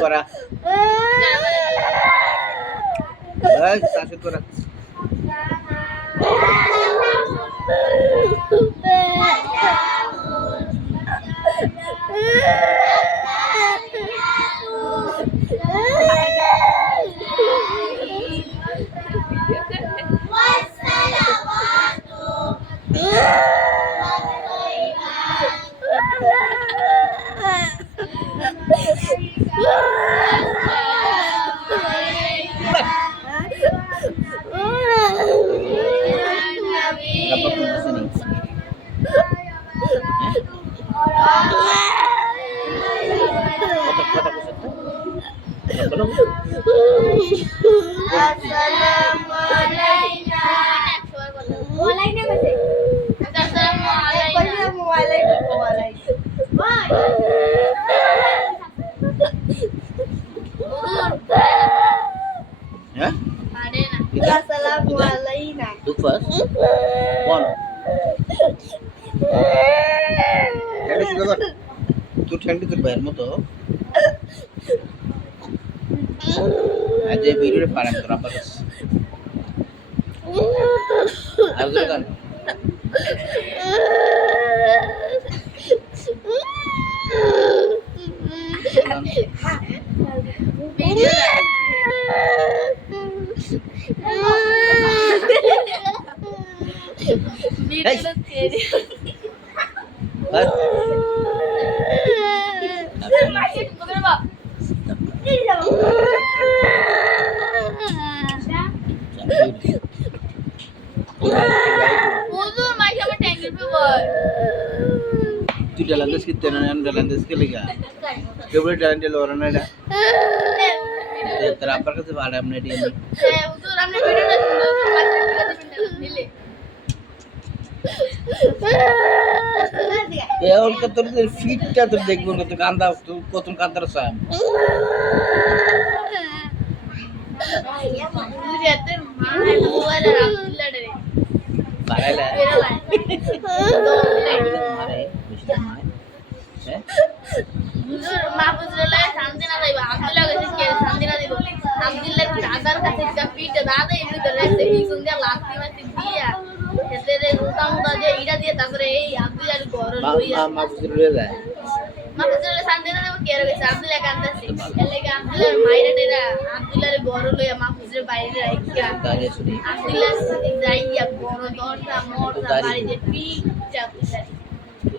পড়া তাসে পড়া ठंडी तो बैर मत आज वीडियो पारा तो रापरस आउदर गान tu dalam des kita nanya dalam des ke lega coba dalam dia luar nada terapar ke sebab ada dia ni ya उनका तो फिट क्या तो देख बोल तो कांदा तो कोतुन कांदा रसा Parah lah.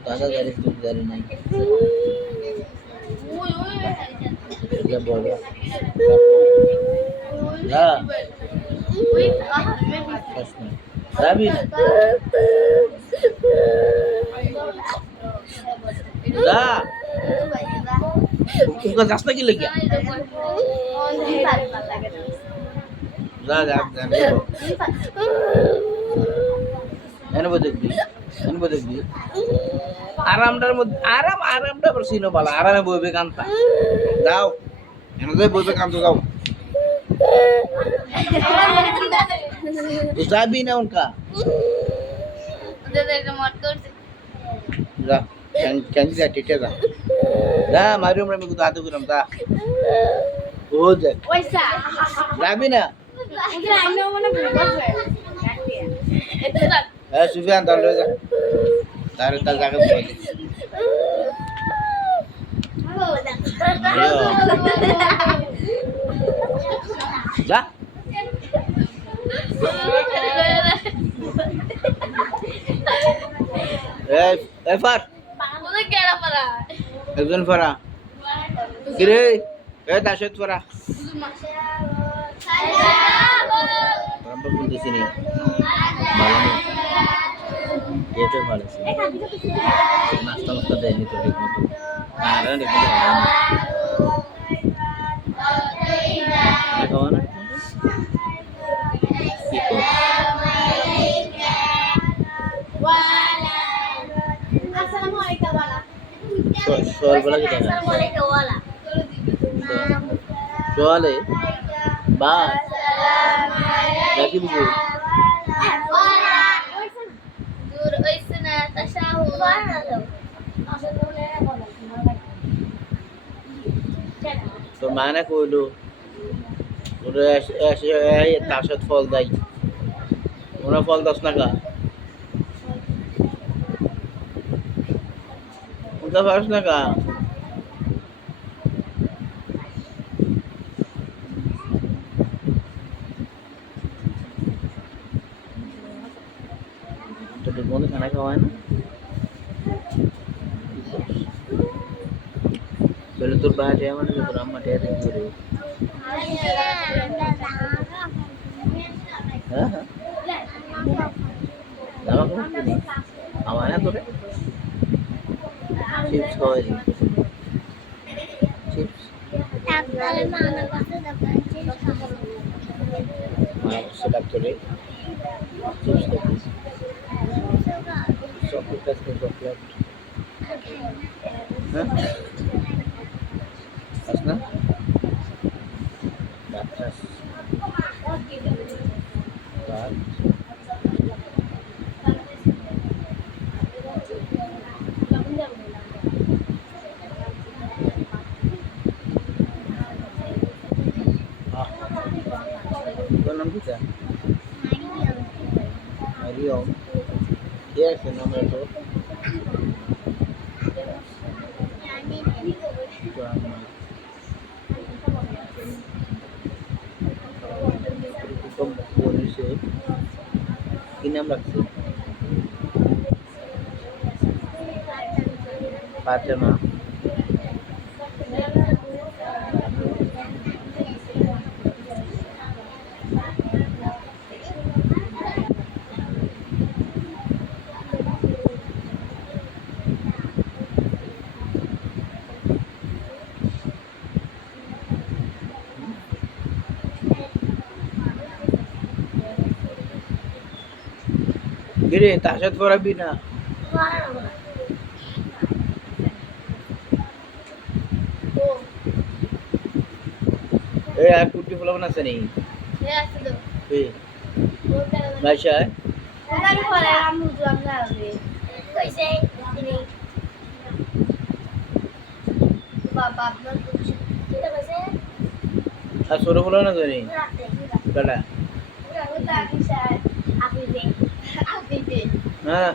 Dadah dari itu dari naik. Dia boleh. Ya. Tapi. Dah. Bukan rasa lagi lagi. Dah. Mana boleh di? Aramda bersino bala. Aramnya boleh kanta. Dau. Yang tu boleh kanta dau. Usah bina unka. Dah. Kan dia tiada dah. Dah, mari umrah minggu tu adu kuram dah. Oh je. Dah bina. Sufyan tar le जा तारे तक जाकर बोल जा ए फार मुझे केड़ा परा একজন ফারা কিরে এ দাশত ফারা আমরা বলতেছি নি ভালো এটা ভালো আছে নাস্তা নাস্তা দেয়নি তো ঠিক মতো আর ঠিক মতো খাওয়া না কি কর আসসালামু আলাইকুম ওয়ালা সোয়াল বলা কি টাকা আসসালামু আলাইকুম ওয়ালা সোয়ালে বা নাকি বুঝো দূর হইছে না তাশাহুদ মানা কইলো ওরে এসে তার সাথে ফল দেয় ওরা ফল দাস না কা ওটা পাস না কা तो डिब्बों में खाना खवाए ना पहले तो बाहर जाए मतलब तो राम मटे थे पूरे हाँ हाँ लगा कौन नहीं हमारे तो रे चिप्स खाए जी चिप्स हाँ उससे लग तो रे चिप्स खाते चॉकलेट का चॉकलेट हाँ असना बातास बात हाँ तो नाम क्या हरिओम क्या है नाम है तो से কি নাম রাখছে ফাতেমা গিরে তার সাথে পড়াবি না এ আর কুটি ফুলাব না আছে নি এই মাইশা আর সরো ফুলাব না জানি কাটা হ্যাঁ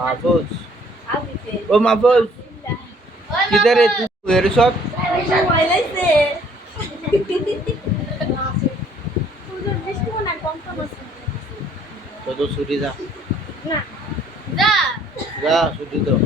माफूज ओ माफूज किधर है तू मेरे साथ तो छुट्टी जा जा जा छुट्टी दो